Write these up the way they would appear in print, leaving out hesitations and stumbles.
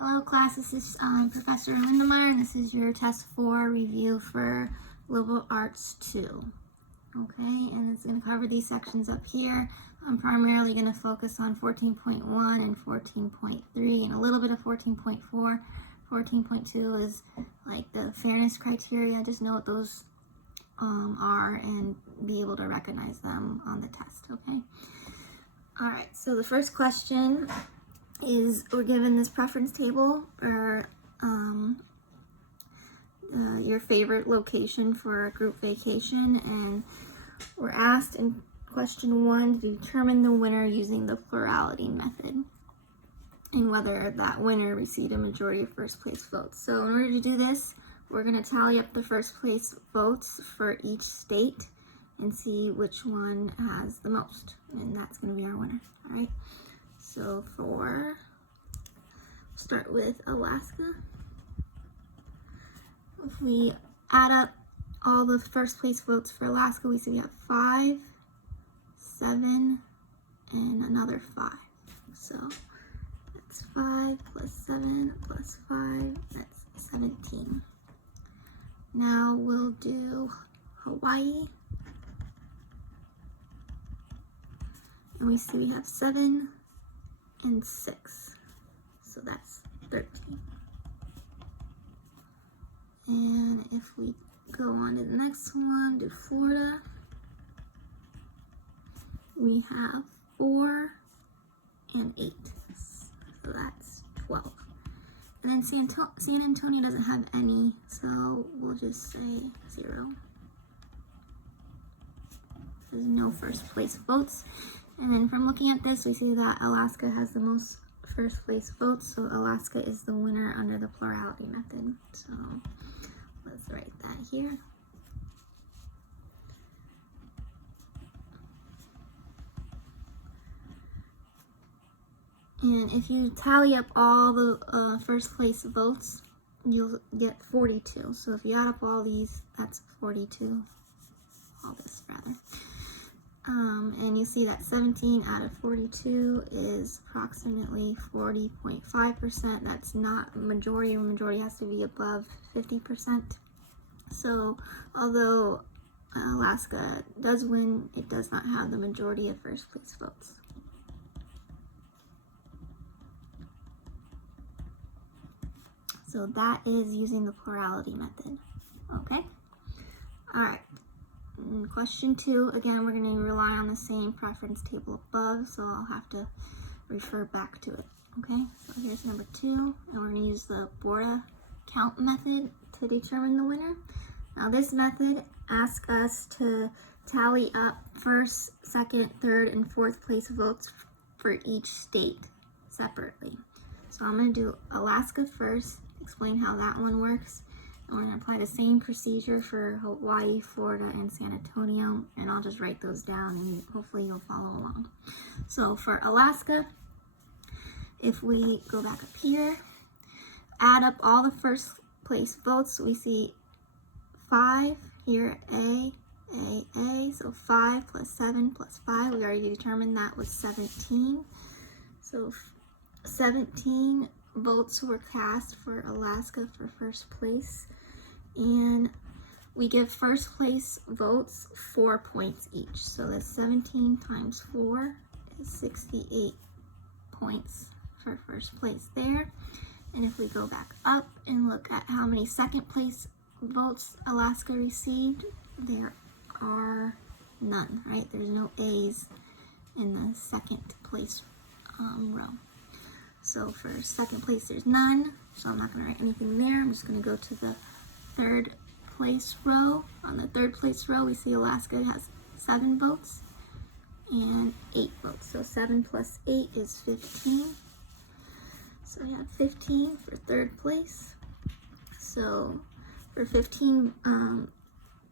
Hello class, this is Professor Lindemeyer, and this is your test 4 review for Liberal Arts 2. Okay, and it's going to cover these sections up here. I'm primarily going to focus on 14.1 and 14.3 and a little bit of 14.4. 14.2 is like the fairness criteria. Just know what those are and be able to recognize them on the test, okay? Alright, so the first question is we're given this preference table or your favorite location for a group vacation, and we're asked in question 1 to determine the winner using the plurality method and whether that winner received a majority of first place votes. So in order to do this, we're going to tally up the first place votes for each state and see which one has the most, and that's going to be our winner. All right, so start with Alaska. If we add up all the first place votes for Alaska, we see we have 5, 7, and another 5. So that's 5 plus 7 plus 5, that's 17. Now we'll do Hawaii. And we see we have 7 and 6. So that's 13. And if we go on to the next one, do Florida, we have 4 and 8. So that's 12. And then San Antonio doesn't have any, so we'll just say 0. There's no first place votes. And then from looking at this, we see that Alaska has the most first place votes, so Alaska is the winner under the plurality method. So let's write that here. And if you tally up all the first place votes, you'll get 42. So if you add up all these, that's 42. All this rather. And you see that 17 out of 42 is approximately 40.5%. That's not a majority. A majority has to be above 50%. So although Alaska does win, it does not have the majority of first place votes. So that is using the plurality method. Okay? All right. In question 2, again, we're going to rely on the same preference table above, so I'll have to refer back to it. Okay? So here's number 2, and we're going to use the Borda count method to determine the winner. Now this method asks us to tally up first, second, third, and fourth place votes for each state separately. So I'm going to do Alaska first, explain how that one works, and we're going to apply the same procedure for Hawaii, Florida, and San Antonio, and I'll just write those down and hopefully you'll follow along. So for Alaska, if we go back up here, add up all the first place votes, we see 5 here, A, so 5 plus 7 plus 5, we already determined that was 17. So 17 votes were cast for Alaska for first place, and we give first place votes 4 points each. So that's 17 times 4 is 68 points for first place there. And if we go back up and look at how many second place votes Alaska received, there are none, right? There's no A's in the second place row. So for second place, there's none, so I'm not going to write anything there. I'm just going to go to the third place row. On the third place row, we see Alaska has 7 votes and 8 votes. So 7 plus 8 is 15. So we have 15 for third place. So for 15,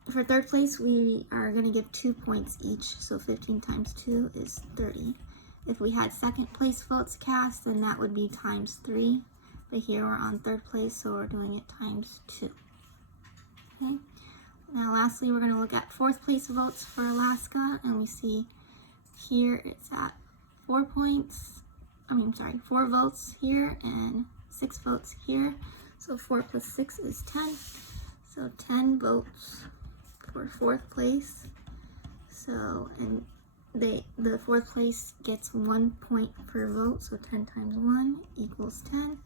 for third place, we are going to give 2 points each. So 15 times 2 is 30. If we had second place votes cast, then that would be times 3. But here we're on third place, so we're doing it times 2. Okay. Now lastly, we're going to look at fourth place votes for Alaska, and we see here it's at 4 votes here and 6 votes here. So 4 plus 6 is 10. So 10 votes for 4th place. So, and the 4th place gets 1 point per vote. So 10 times 1 equals 10.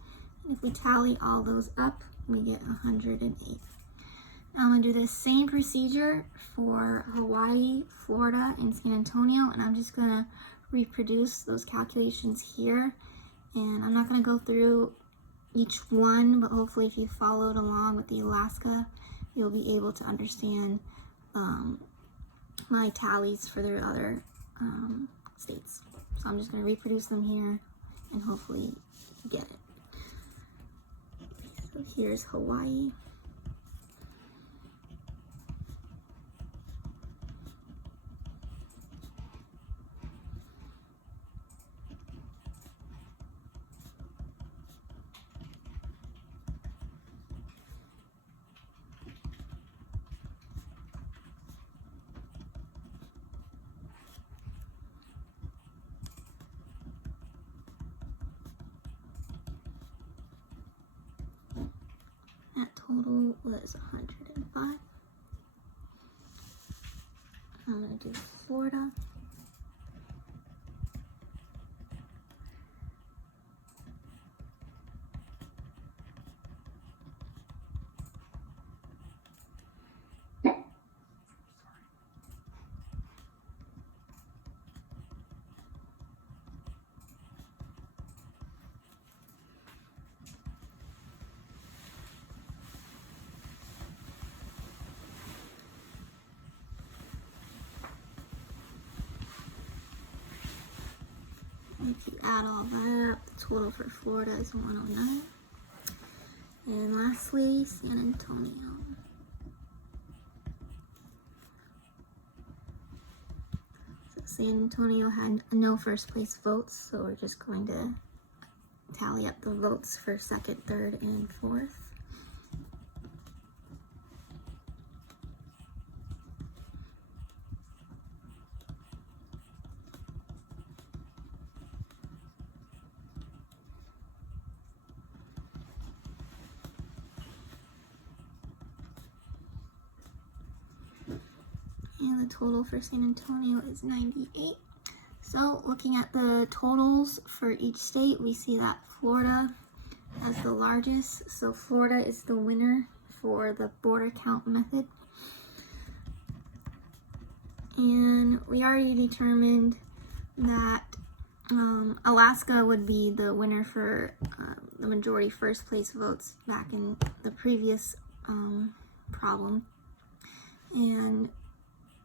And if we tally all those up, we get 108. Now I'm going to do the same procedure for Hawaii, Florida, and San Antonio, and I'm just going to reproduce those calculations here. And I'm not going to go through each one, but hopefully if you followed along with the Alaska, you'll be able to understand my tallies for the other states. So I'm just going to reproduce them here and hopefully get it. So here's Hawaii. That total was 105. I'm going to do Florida. If you add all that up, the total for Florida is 109. And lastly, San Antonio. So San Antonio had no first place votes, so we're just going to tally up the votes for 2nd, 3rd, and 4th. And the total for San Antonio is 98. So looking at the totals for each state, we see that Florida has the largest. So Florida is the winner for the border count method. And we already determined that Alaska would be the winner for the majority first place votes back in the previous problem. And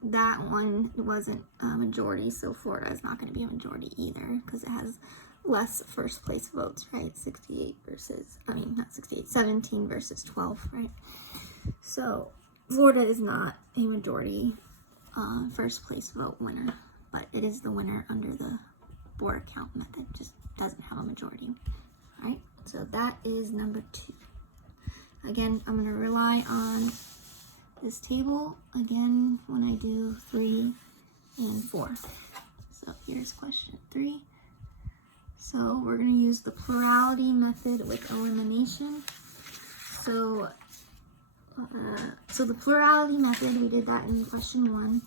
that one wasn't a majority, so Florida is not going to be a majority either because it has less first place votes, right? 68 versus, I mean, not 68, 17 versus 12, right? So Florida is not a majority first place vote winner, but it is the winner under the border count method, just doesn't have a majority, all right? So that is number 2. Again, I'm going to rely on this table again when I do 3 and 4. So here's question 3. So we're going to use the plurality method with elimination. So the plurality method, we did that in question 1,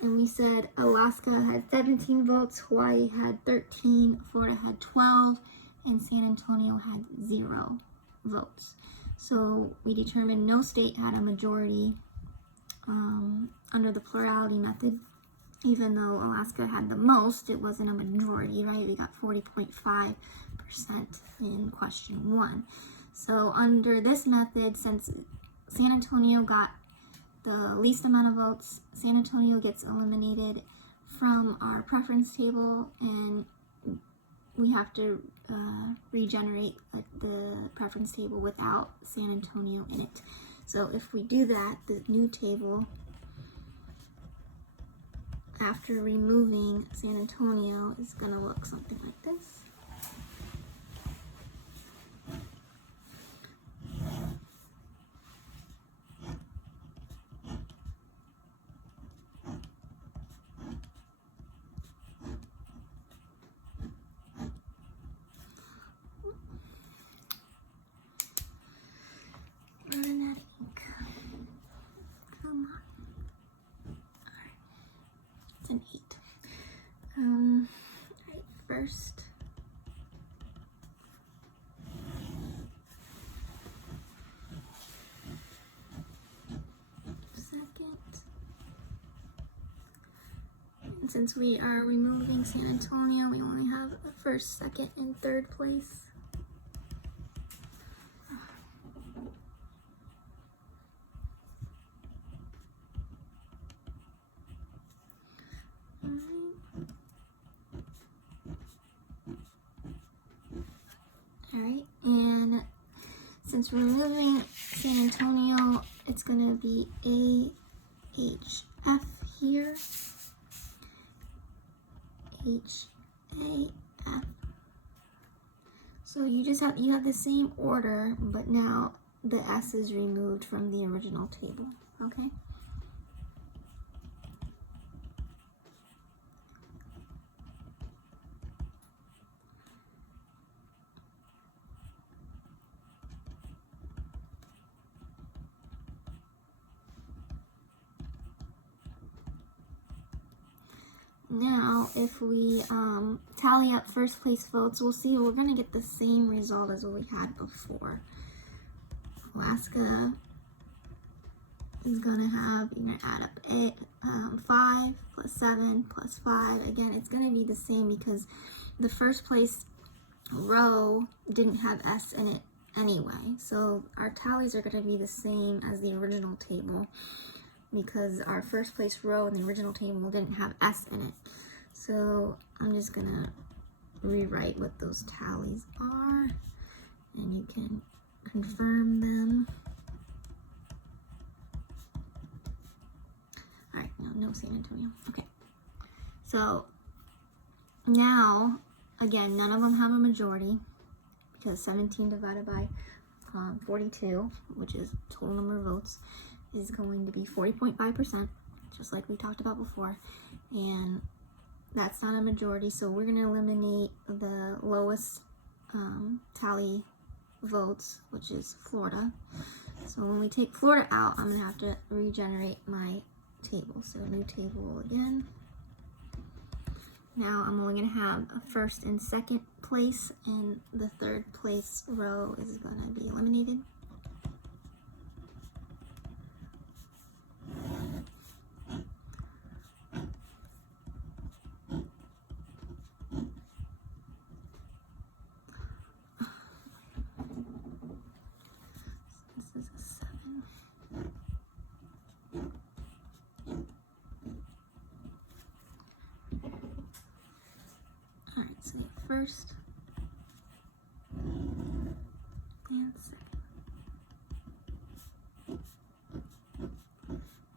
and we said Alaska had 17 votes, Hawaii had 13, Florida had 12, and San Antonio had 0 votes. So we determined no state had a majority under the plurality method. Even though Alaska had the most, it wasn't a majority, right? We got 40.5% in question 1. So under this method, since San Antonio got the least amount of votes, San Antonio gets eliminated from our preference table, and we have to regenerate the preference table without San Antonio in it. So if we do that, the new table, after removing San Antonio, is going to look something like this. first. Second. And since we are removing San Antonio, we only have a first, second, and third place. Alright, and since we're removing San Antonio, it's going to be AHF here. HAF. So you have the same order, but now the S is removed from the original table, okay? Now, if we tally up first place votes, we'll see we're going to get the same result as what we had before. Alaska is going to have, you're going to add up 5 plus 7 plus 5. Again, it's going to be the same because the first place row didn't have S in it anyway. So our tallies are going to be the same as the original table, because our first place row in the original table didn't have S in it. So I'm just gonna rewrite what those tallies are, and you can confirm them. All right, no San Antonio. Okay, so now, again, none of them have a majority, because 17 divided by 42, which is total number of votes, is going to be 40.5%, just like we talked about before, and that's not a majority, so we're going to eliminate the lowest tally votes, which is Florida. So when we take Florida out, I'm going to have to regenerate my table. So new table again. Now I'm only going to have a first and second place, and the third place row is going to be eliminated. Alright, so the first and second.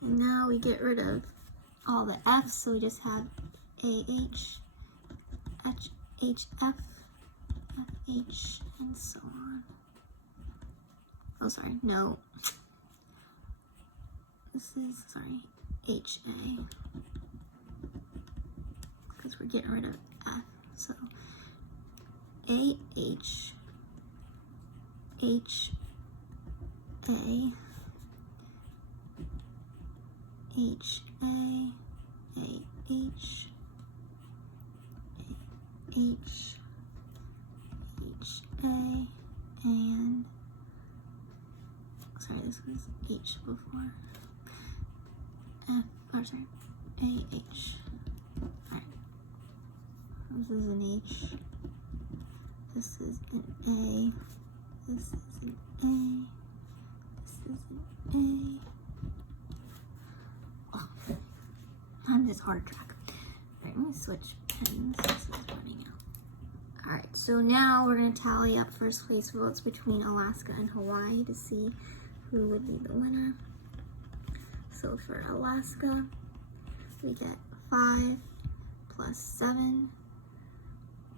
And now we get rid of all the F's, so we just have AH, HF, FH, and so on. Oh, sorry, no. This is, sorry, HA. Because we're getting rid of F. So AH, HA, HA, AH, H, HA, and sorry, this was H before. F, or sorry, AH. Alright. This is an H. This is an A. This is an A. This is an A. Oh, I'm just hard to track. Alright, I'm going to switch pens. This is running out. Alright, so now we're going to tally up first place votes between Alaska and Hawaii to see who would be the winner. So for Alaska, we get 5 plus 7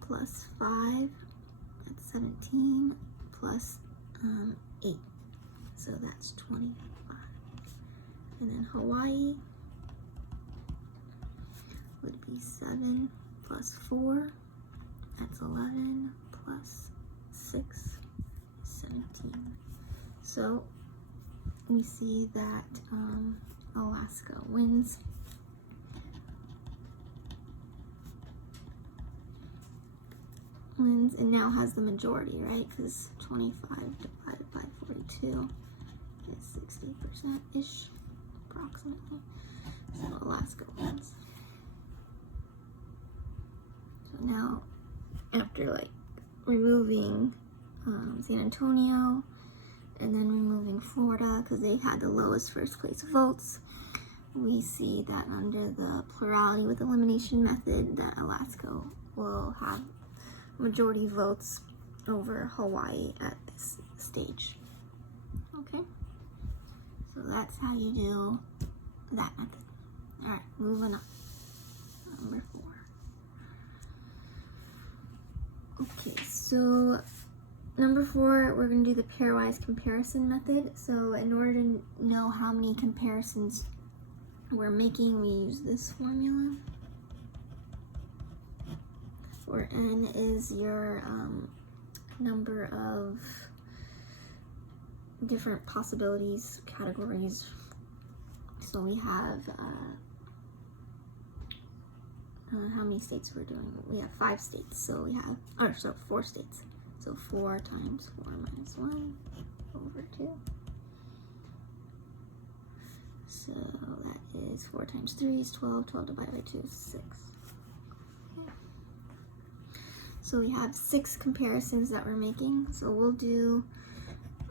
plus 5, that's 17, plus 8, so that's 25. And then Hawaii would be 7 plus 4, that's 11, plus 6, 17. So we see that Alaska wins. wins and now has the majority, right? Because 25 divided by 42 is 60%-ish, approximately. So Alaska wins. So now, after like removing San Antonio and then removing Florida because they had the lowest first place votes, we see that under the plurality with elimination method that Alaska will have majority votes over Hawaii at this stage. Okay, so that's how you do that method. All right, moving on. Number 4. Okay, so number 4, we're going to do the pairwise comparison method. So in order to know how many comparisons we're making, we use this formula, where n is your number of different possibilities, categories. So we have how many states we're doing? We have 5 states, so we have, 4 states. So 4 times 4 minus 1 over 2. So that is 4 times 3 is 12. 12 divided by 2 is 6. Okay. So we have 6 comparisons that we're making. So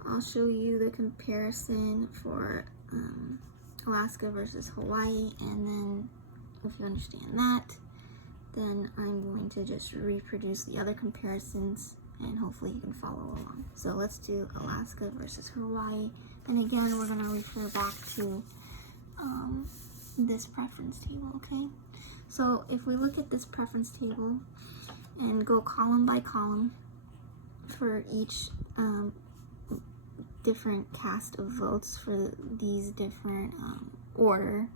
I'll show you the comparison for Alaska versus Hawaii, and then if you understand that, then I'm going to just reproduce the other comparisons and hopefully you can follow along. So let's do Alaska versus Hawaii. And again, we're going to refer back to this preference table, okay? So if we look at this preference table and go column by column for each different cast of votes for these different order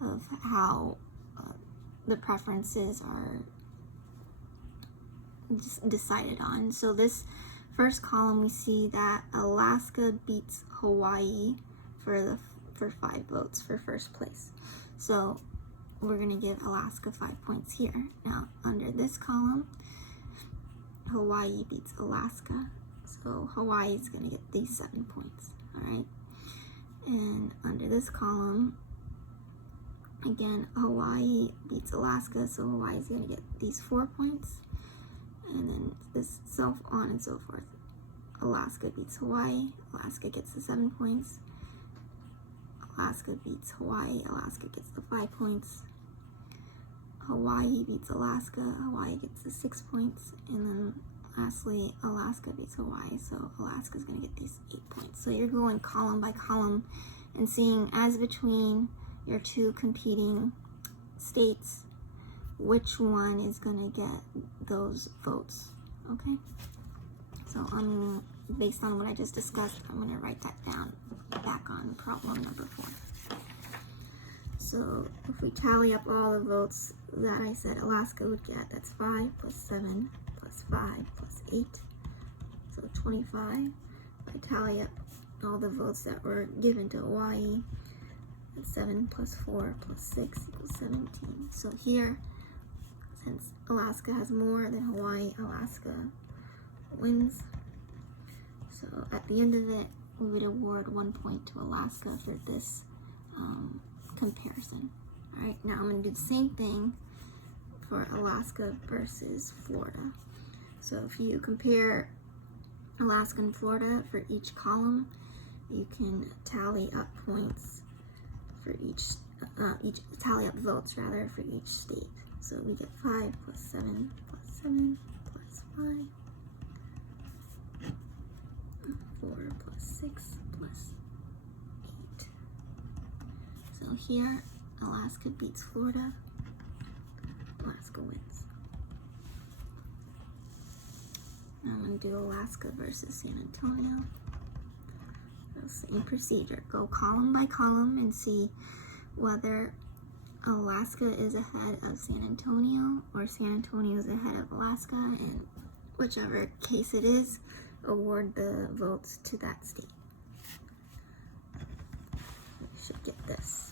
of how the preferences are decided on. So this first column, we see that Alaska beats Hawaii for 5 votes for first place. So we're going to give Alaska 5 points here. Now under this column, Hawaii beats Alaska. So Hawaii is going to get these 7 points. All right. And under this column, again, Hawaii beats Alaska, so Hawaii is going to get these 4 points. And then this so on and so forth. Alaska beats Hawaii, Alaska gets the 7 points. Alaska beats Hawaii, Alaska gets the 5 points. Hawaii beats Alaska, Hawaii gets the 6 points. And then lastly, Alaska beats Hawaii, so Alaska's going to get these 8 points. So you're going column by column and seeing as between your 2 competing states, which one is going to get those votes, okay? So based on what I just discussed, I'm going to write that down back on problem number 4. So if we tally up all the votes that I said Alaska would get, that's 5 plus 7 plus 5 plus 8, so 25. If I tally up all the votes that were given to Hawaii, that's 7 plus 4 plus 6 equals 17. So here, since Alaska has more than Hawaii, Alaska wins. So at the end of it, we would award 1 point to Alaska for this comparison. All right, now I'm going to do the same thing for Alaska versus Florida. So if you compare Alaska and Florida for each column, you can tally up points for each tally up votes rather for each state. So we get 5 plus 7 plus 7 plus 5, 4 plus 6 plus 8. So here, Alaska beats Florida. Alaska wins. Now I'm going to do Alaska versus San Antonio. Same procedure. Go column by column and see whether Alaska is ahead of San Antonio or San Antonio is ahead of Alaska, and whichever case it is, award the votes to that state. You should get this.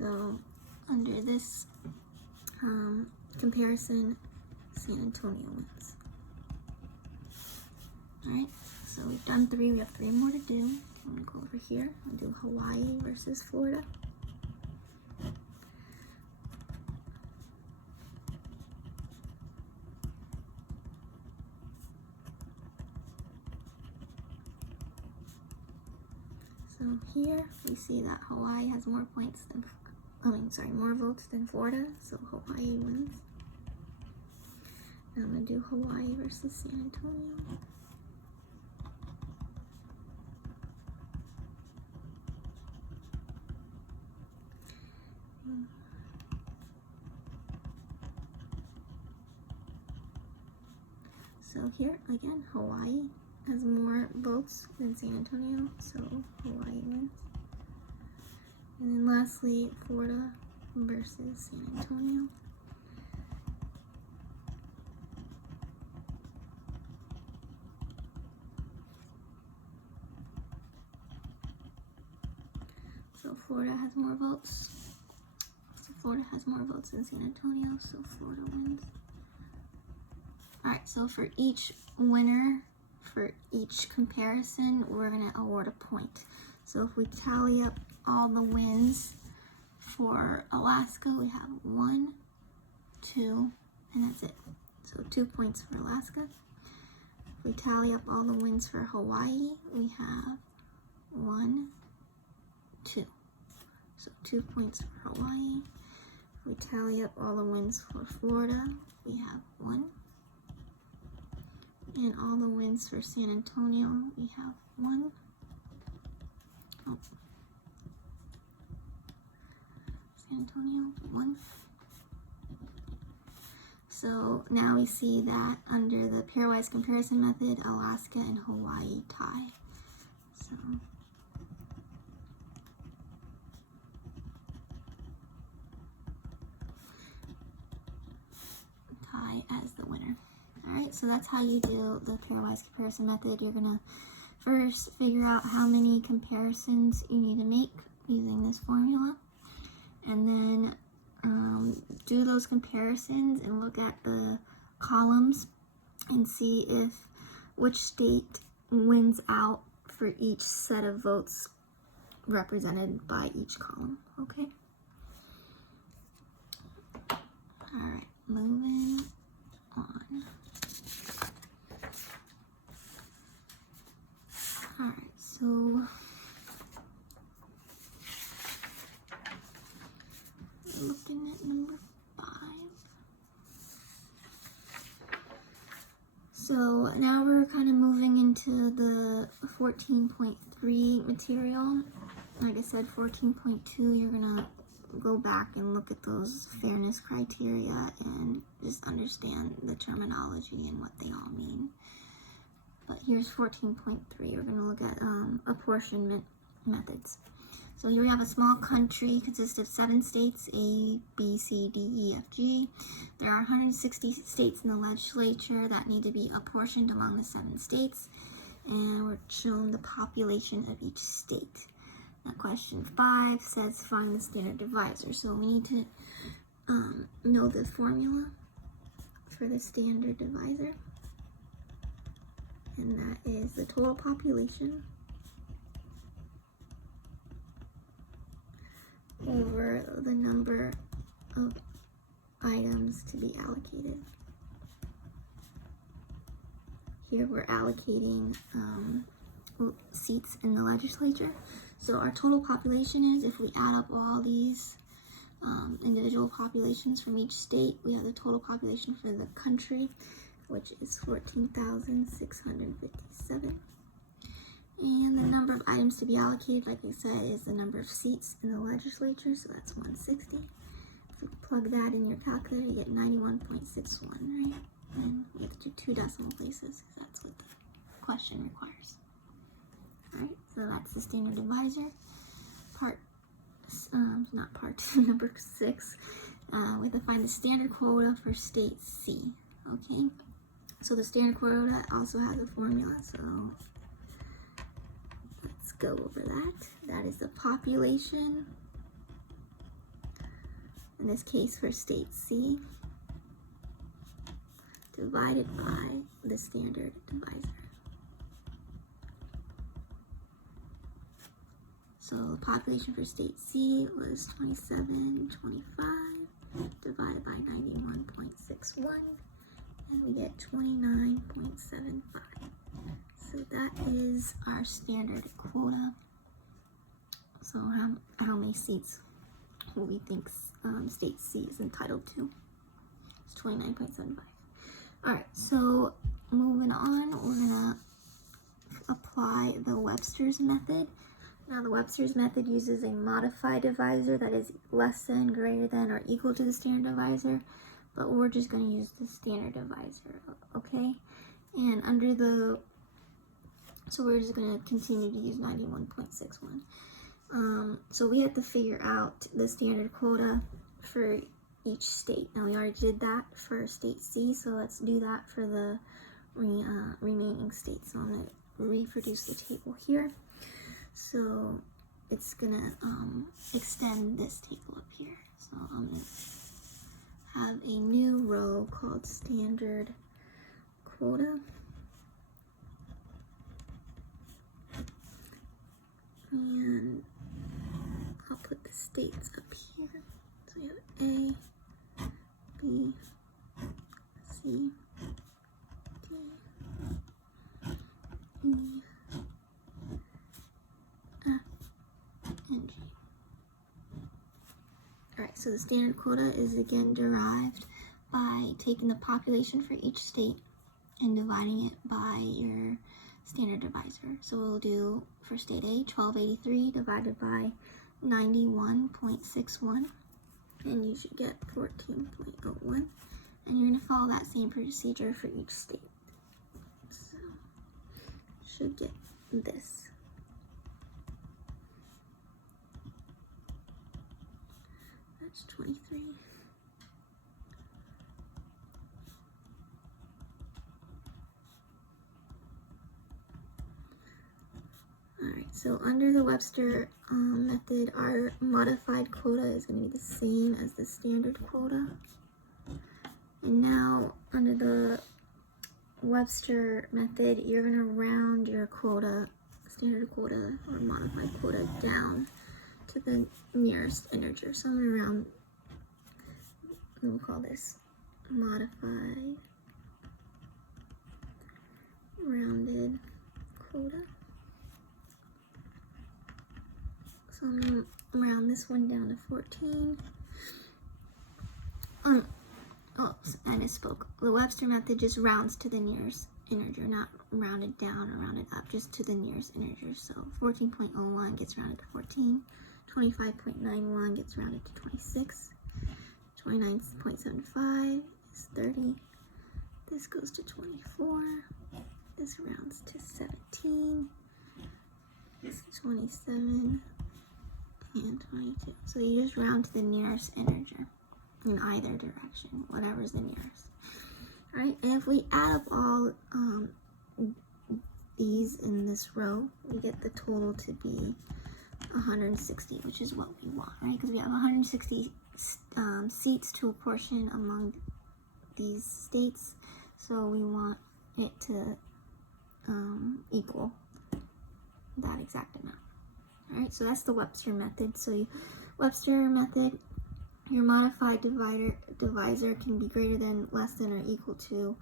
So under this comparison, San Antonio wins. Alright, so we've done 3, we have 3 more to do. I'm gonna go over here and do Hawaii versus Florida. So here we see that Hawaii has more points than, more votes than Florida, so Hawaii wins. Now I'm gonna do Hawaii versus San Antonio. So here again, Hawaii has more votes than San Antonio, so Hawaii wins. And then lastly, Florida versus San Antonio. So Florida has more votes. So Florida has more votes than San Antonio, so Florida wins. Alright, so for each winner, for each comparison, we're going to award a point. So if we tally up all the wins for Alaska, we have 1, 2, and that's it. So 2 points for Alaska. If we tally up all the wins for Hawaii, we have 1, 2. So 2 points for Hawaii. If we tally up all the wins for Florida, we have 1. And all the wins for San Antonio, we have 1. Oh. San Antonio, 1. So now we see that under the pairwise comparison method, Alaska and Hawaii tie. So tie as the winner. Alright, so that's how you do the pairwise comparison method. You're going to first figure out how many comparisons you need to make using this formula. And then do those comparisons and look at the columns and see if which state wins out for each set of votes represented by each column. Okay? Alright, moving on. Alright, so looking at number 5. So now we're kind of moving into the 14.3 material. Like I said, 14.2, you're going to go back and look at those fairness criteria and just understand the terminology and what they all mean. But here's 14.3. We're going to look at apportionment methods. So here we have a small country consists of 7 states, A, B, C, D, E, F, G. There are 160 states in the legislature that need to be apportioned among the 7 states. And we're shown the population of each state. Now question 5 says find the standard divisor. So we need to know the formula for the standard divisor. And that is the total population over the number of items to be allocated. Here we're allocating seats in the legislature. So our total population is, if we add up all these individual populations from each state, we have the total population for the country, which is 14,657. And the number of items to be allocated, like I said, is the number of seats in the legislature, so that's 160. If you plug that in your calculator, you get 91.61, right? And you have to do 2 decimal places, because that's what the question requires. Alright, so that's the standard divisor. Number 6. We have to find the standard quota for state C, okay? So the standard quota also has a formula, so let's go over that. That is the population in this case for state C, divided by the standard divisor. So the population for state C was 2725 divided by 91.61, and we get 29.75. So that is our standard quota. So how many seats we think state C is entitled to? It's 29.75. All right, so moving on, we're gonna apply the Webster's method. Now the Webster's method uses a modified divisor that is less than, greater than, or equal to the standard divisor, but we're just going to use the standard divisor, okay? And so we're just going to continue to use 91.61. So we have to figure out the standard quota for each state. Now we already did that for state C, so let's do that for the remaining states. So I'm going to reproduce the table here. So it's gonna extend this table up here. So I'm gonna have a new row called standard quota. And I'll put the states up here. So we have A, B, C, D, E, and G. Alright, so the standard quota is again derived by taking the population for each state and dividing it by your standard divisor. So we'll do for state A, 1283 divided by 91.61, and you should get 14.01. And you're going to follow that same procedure for each state. So you should get this. That's 23. Alright, so under the Webster method, our modified quota is going to be the same as the standard quota. And now, under the Webster method, you're going to round your quota, standard quota or modified quota, down to the nearest integer. So I'm going to round, we'll call this modified rounded quota. So I'm going to round this one down to 14. Oh, I misspoke. The Webster method just rounds to the nearest integer, not rounded down or rounded up, just to the nearest integer. So 14.01 gets rounded to 14. 25.91 gets rounded to 26. 29.75 is 30. This goes to 24. This rounds to 17. This is 27 and 22. So you just round to the nearest integer in either direction, whatever's the nearest. Alright, and if we add up all these in this row, we get the total to be 160, which is what we want, right? Because we have 160 seats to apportion among these states, so we want it to equal that exact amount. Alright, so that's the Webster method. So Webster method, your modified divisor can be greater than, less than, or equal to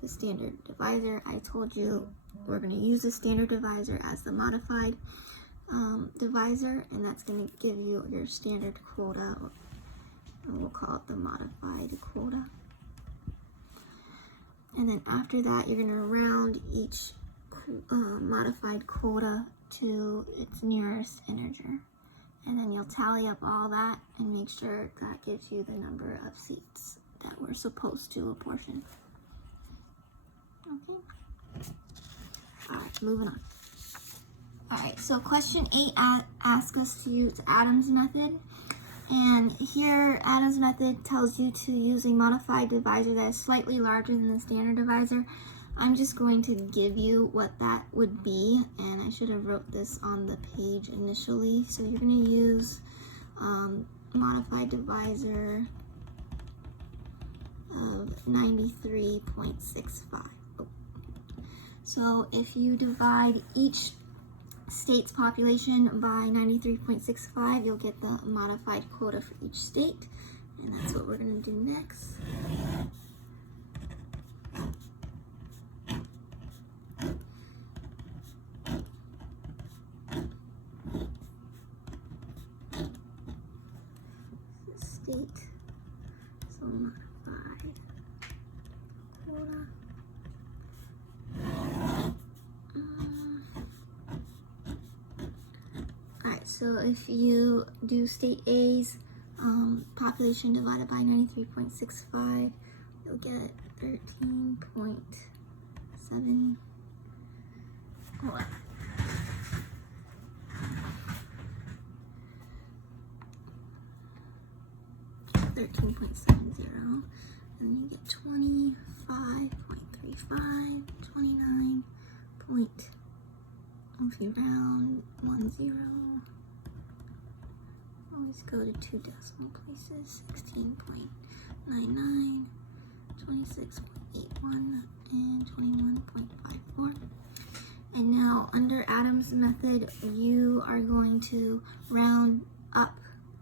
the standard divisor. I told you we're going to use the standard divisor as the modified divisor, and that's going to give you your standard quota, and we'll call it the modified quota. And then after that, you're going to round each modified quota to its nearest integer. And then you'll tally up all that and make sure that gives you the number of seats that we're supposed to apportion. Okay. Alright, moving on. Alright, so question 8 asks us to use Adams' method. And here, Adams' method tells you to use a modified divisor that is slightly larger than the standard divisor. I'm just going to give you what that would be, and I should have wrote this on the page initially. So you're going to use modified divisor of 93.65. So if you divide each state's population by 93.65, you'll get the modified quota for each state, and that's what we're going to do next. State, so modified quota. Alright, so if you do state A's population divided by 93.65, you'll get 13.7. Hold on. 13.70, and then you get 25.35, 29 point, if you round 10, always go to 2 decimal places, 16.99, 26.81, and 21.54. And now under Adam's method, you are going to round up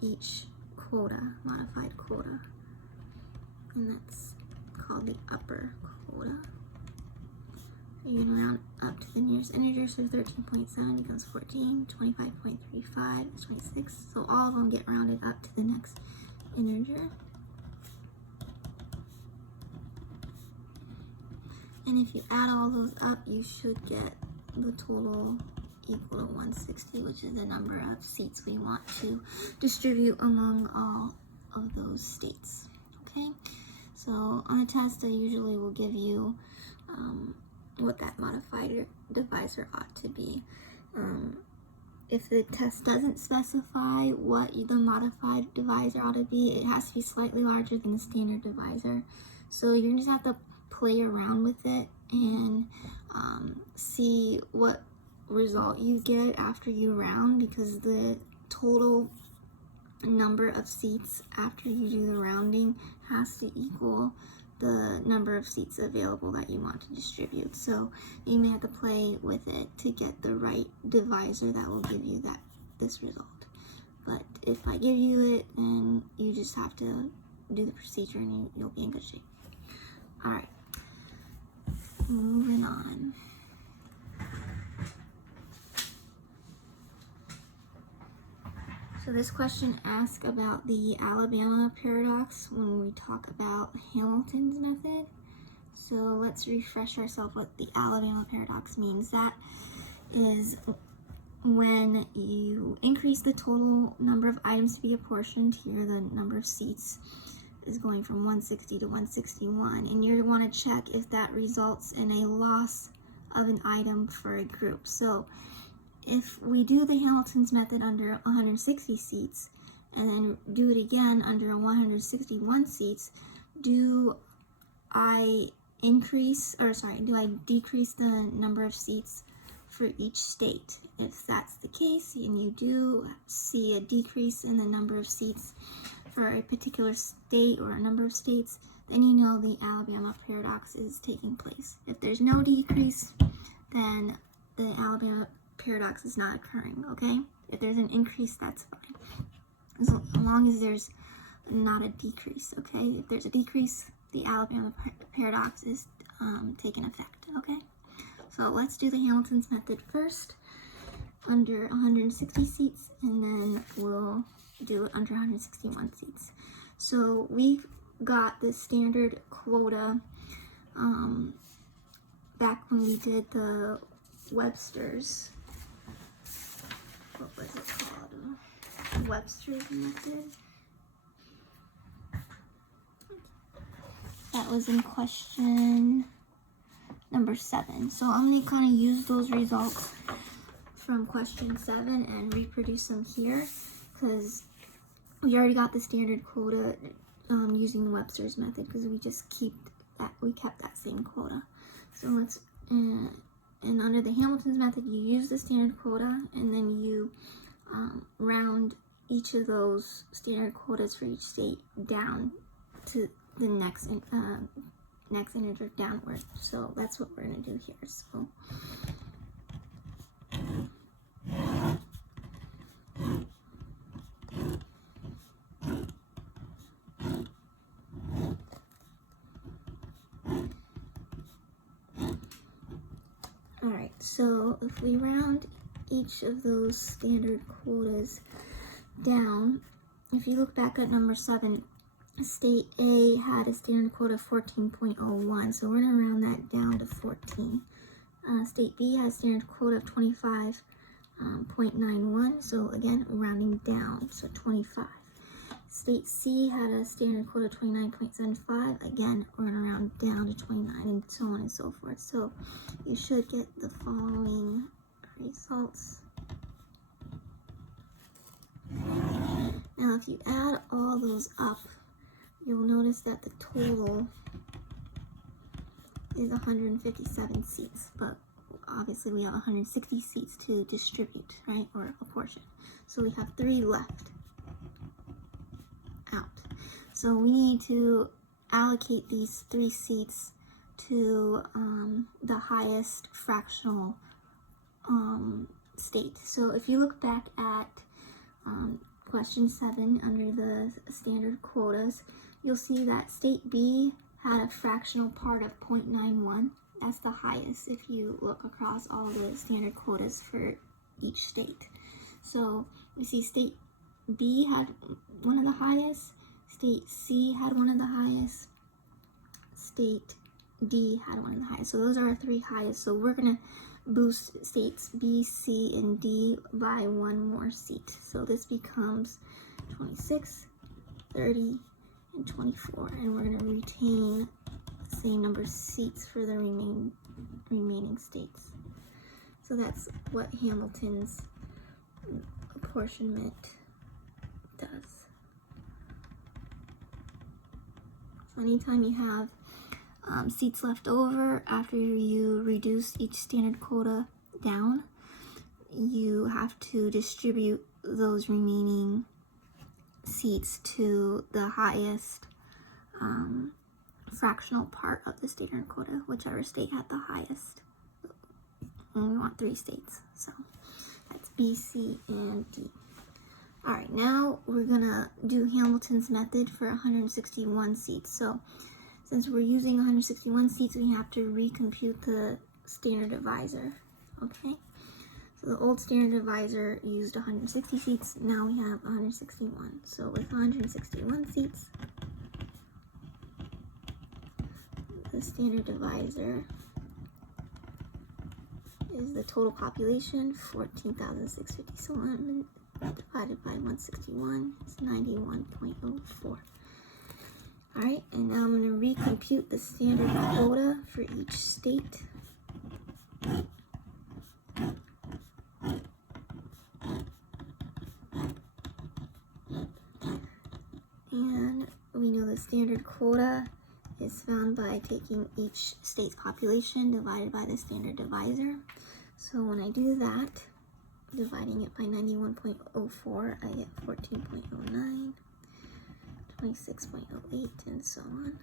each quota, modified quota, and that's called the upper quota. So you're going to round up to the nearest integer, so 13.7 becomes 14, 25.35 is 26, so all of them get rounded up to the next integer. And if you add all those up, you should get the total equal to 160, which is the number of seats we want to distribute among all of those states. Okay, so on a test, I usually will give you what that modified divisor ought to be. If the test doesn't specify what the modified divisor ought to be, it has to be slightly larger than the standard divisor. So you just have to play around with it and see what result you get after you round, because the total number of seats after you do the rounding has to equal the number of seats available that you want to distribute. So you may have to play with it to get the right divisor that will give you this result. But if I give you it, then you just have to do the procedure and you'll be in good shape. All right, moving on. So this question asks about the Alabama paradox when we talk about Hamilton's method. So let's refresh ourselves what the Alabama paradox means. That is when you increase the total number of items to be apportioned, here the number of seats is going from 160 to 161, and you want to check if that results in a loss of an item for a group. So if we do the Hamilton's method under 160 seats and then do it again under 161 seats, do I decrease the number of seats for each state? If that's the case and you do see a decrease in the number of seats for a particular state or a number of states, then you know the Alabama paradox is taking place. If there's no decrease, then the Alabama paradox is not occurring, okay? If there's an increase, that's fine, as long as there's not a decrease, okay? If there's a decrease, the Alabama paradox is taking effect, okay? So let's do the Hamilton's method first under 160 seats, and then we'll do it under 161 seats. So we got the standard quota back when we did the Webster's, what was it called? Webster's method. That was in question number 7. So I'm going to kind of use those results from question 7 and reproduce them here, because we already got the standard quota using the Webster's method, because we kept that same quota. So let's and under the Hamilton's method, you use the standard quota and then you round each of those standard quotas for each state down to the next integer downward. So that's what we're going to do here. So alright, so if we round each of those standard quotas down, if you look back at number 7, state A had a standard quota of 14.01, so we're going to round that down to 14. State B has a standard quota of 25.91, so again, rounding down, so 25. State C had a standard quota of 29.75, again, we're going to round down to 29, and so on and so forth. So you should get the following results. Now, if you add all those up, you'll notice that the total is 157 seats, but obviously we have 160 seats to distribute, right, or apportion. So we have 3 left out. So we need to allocate these 3 seats to the highest fractional state. So if you look back at question 7 under the standard quotas, you'll see that state B had a fractional part of 0.91. That's the highest if you look across all the standard quotas for each state. So we see state B had one of the highest, state C had one of the highest, state D had one of the highest. So those are our 3 highest. So we're going to boost states B, C, and D by 1 more seat. So this becomes 26, 30, and 24. And we're going to retain the same number of seats for the remaining states. So that's what Hamilton's apportionment does. So anytime you have seats left over after you reduce each standard quota down, you have to distribute those remaining seats to the highest fractional part of the standard quota, whichever state had the highest. And we want 3 states, so that's B, C, and D. Alright, now we're gonna do Hamilton's method for 161 seats. So since we're using 161 seats, we have to recompute the standard divisor, okay? So the old standard divisor used 160 seats, now we have 161. So with 161 seats, the standard divisor is the total population, 14,650. So 1 divided by 161 is 91.04. Alright, and now I'm going to recompute the standard quota for each state. And we know the standard quota is found by taking each state's population divided by the standard divisor. So when I do that, dividing it by 91.04, I get 14.09. 26.08 and so on.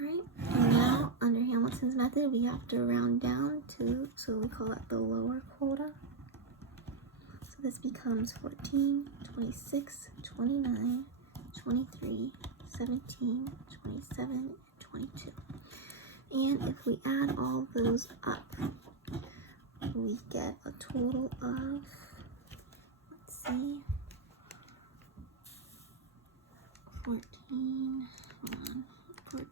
Alright, and now under Hamilton's method we have to round down to, so we call that the lower quota. So this becomes 14, 26, 29, 23, 17, 27, and 22. And if we add all those up, we get a total of, let's see, 14 plus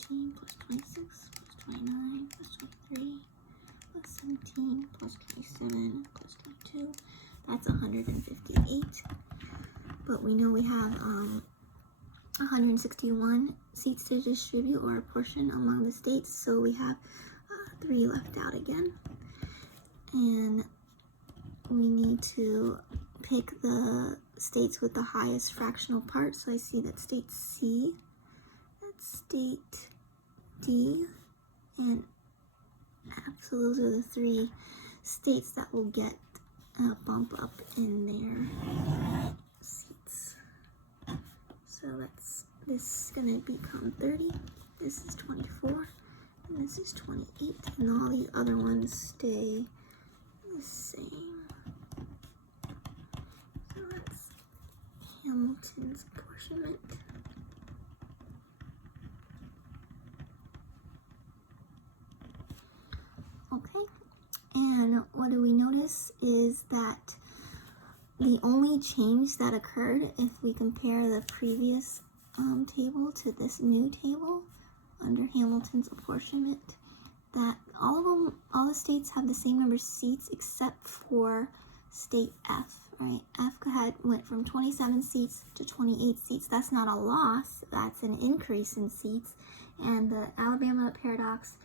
26 plus 29 plus 23 plus 17 plus 27 plus 22. That's 158. But we know we have 161 seats to distribute or apportion among the states, so we have 3 left out again. And we need to pick the states with the highest fractional part. So I see that state C, state D, and F. So those are the three states that will get a bump up in their seats. So this is going to become 30, this is 24, and this is 28, and all the other ones stay the same. So that's Hamilton's apportionment. Okay, and what do we notice is that the only change that occurred if we compare the previous table to this new table under Hamilton's apportionment, that all the states have the same number of seats except for state F, right? F went from 27 seats to 28 seats. That's not a loss, that's an increase in seats. And the Alabama paradox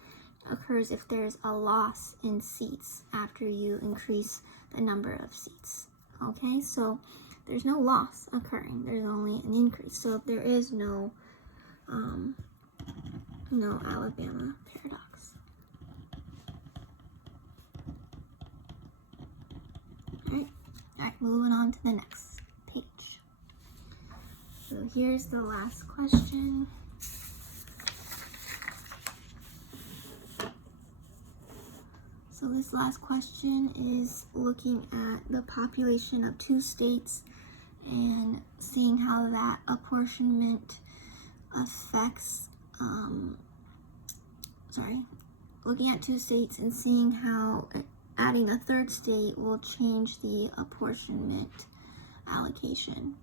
occurs if there's a loss in seats after you increase the number of seats. Okay, so there's no loss occurring, there's only an increase. So there is no Alabama paradox. All right, moving on to the next page. So here's the last question. So this last question is looking at the population of two states and seeing how that apportionment affects, looking at two states and seeing how adding a third state will change the apportionment allocation.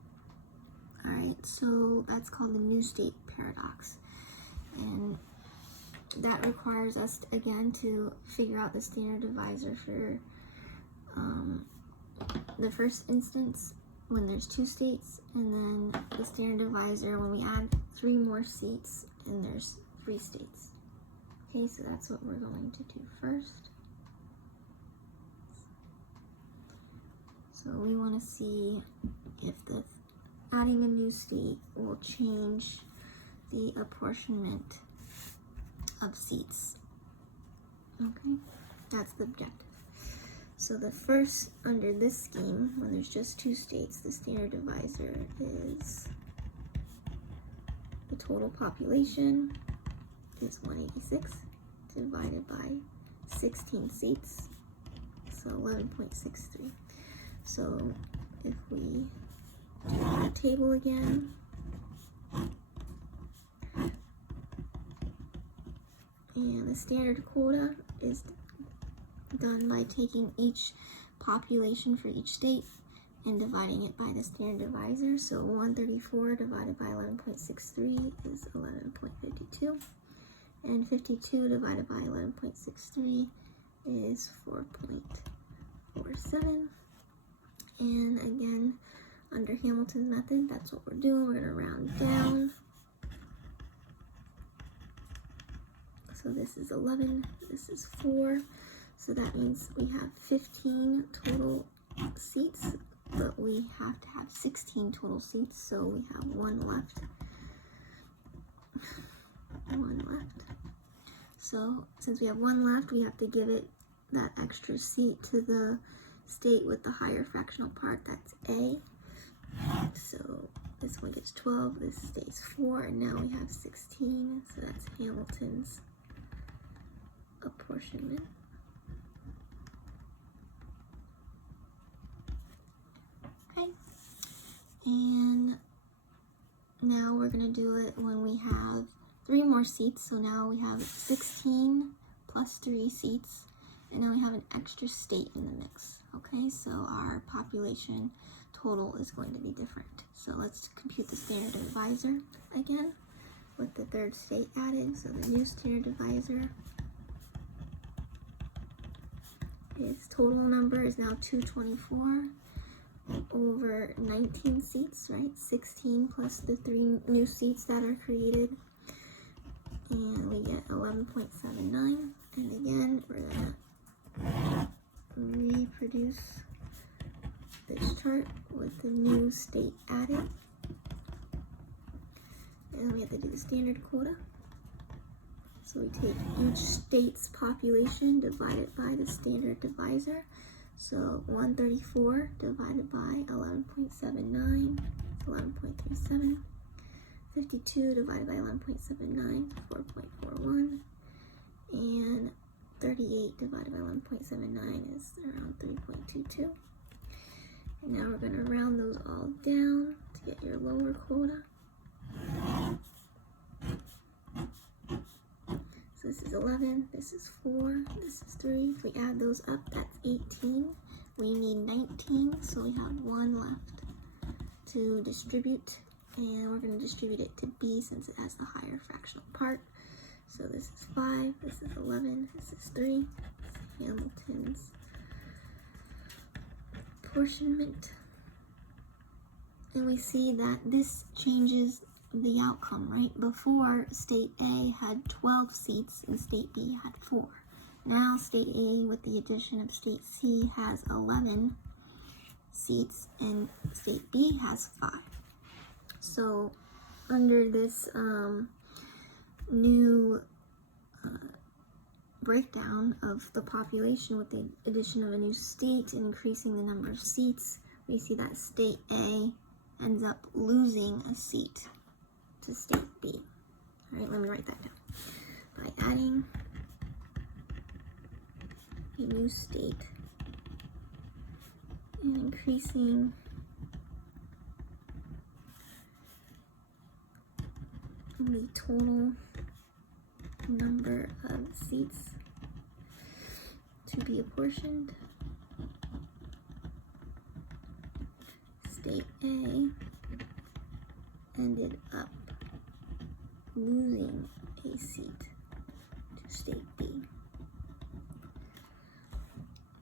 All right, so that's called the new state paradox. And that requires us, again, to figure out the standard divisor for the first instance when there's two states, and then the standard divisor when we add 3 more seats and there's 3 states. Okay, so that's what we're going to do first. So we want to see if adding a new state will change the apportionment of seats. Okay, that's the objective. So the first, under this scheme, when there's just 2 states, the standard divisor is the total population is 186 divided by 16 seats, so 11.63. So if we do the table again, and the standard quota is done by taking each population for each state and dividing it by the standard divisor. So 134 divided by 11.63 is 11.52. And 52 divided by 11.63 is 4.47. And again, under Hamilton's method, that's what we're doing. We're going to round down. So this is 11, this is 4. So that means we have 15 total seats, but we have to have 16 total seats, so we have 1 left. 1 left. So since we have 1 left, we have to give it that extra seat to the state with the higher fractional part, that's A. So this one gets 12, this stays 4, and now we have 16, so that's Hamilton's apportionment. Okay, and now we're going to do it when we have 3 more seats. So now we have 16 plus 3 seats, and now we have an extra state in the mix. Okay, so our population total is going to be different. So let's compute the standard divisor again with the third state added. So the new standard divisor its total number is now 224 over 19 seats, right? 16 plus the 3 new seats that are created, and we get 11.79. And again, we're gonna reproduce this chart with the new state added, And then we have to do the standard quota. So we take each state's population divided by the standard divisor. So 134 divided by 11.79 is 11.37. 52 divided by 11.79 is 4.41. And 38 divided by 11.79 is around 3.22. And now we're going to round those all down to get your lower quota. So this is 11, this is 4, this is 3. If we add those up, that's 18. We need 19, so we have 1 left to distribute. And we're going to distribute it to B since it has the higher fractional part. So this is 5, this is 11, this is 3. This is Hamilton's apportionment. And we see that this changes the outcome, right? Before, state A had 12 seats and state B had 4. Now state A, with the addition of state C, has 11 seats and state B has 5. So under this new breakdown of the population with the addition of a new state and increasing the number of seats, we see that state A ends up losing a seat to state B. All right, let me write that down. By adding a new state and increasing the total number of seats to be apportioned, state A ended up losing a seat to state B.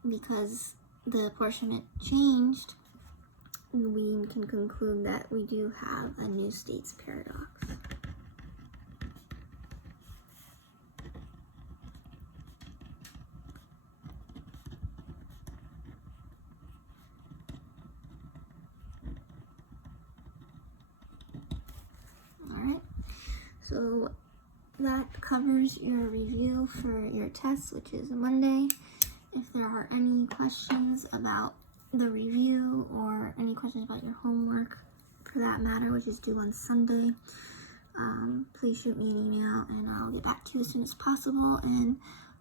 Because the apportionment changed, we can conclude that we do have a new states paradox. So that covers your review for your test, which is Monday. If there are any questions about the review or any questions about your homework, for that matter, which is due on Sunday, please shoot me an email and I'll get back to you as soon as possible. And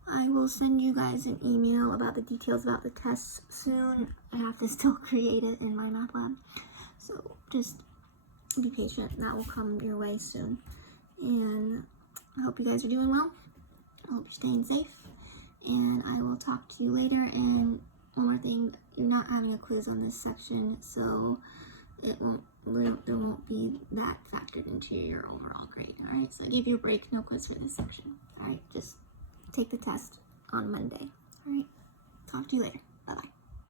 I will send you guys an email about the details about the tests soon. I have to still create it in my math lab. So just be patient. That will come your way soon. And I hope you guys are doing well. I hope you're staying safe. And I will talk to you later. And one more thing, you're not having a quiz on this section, so there won't be that factored into your overall grade. Alright, so I gave you a break, no quiz for this section. Alright, just take the test on Monday. Alright, talk to you later.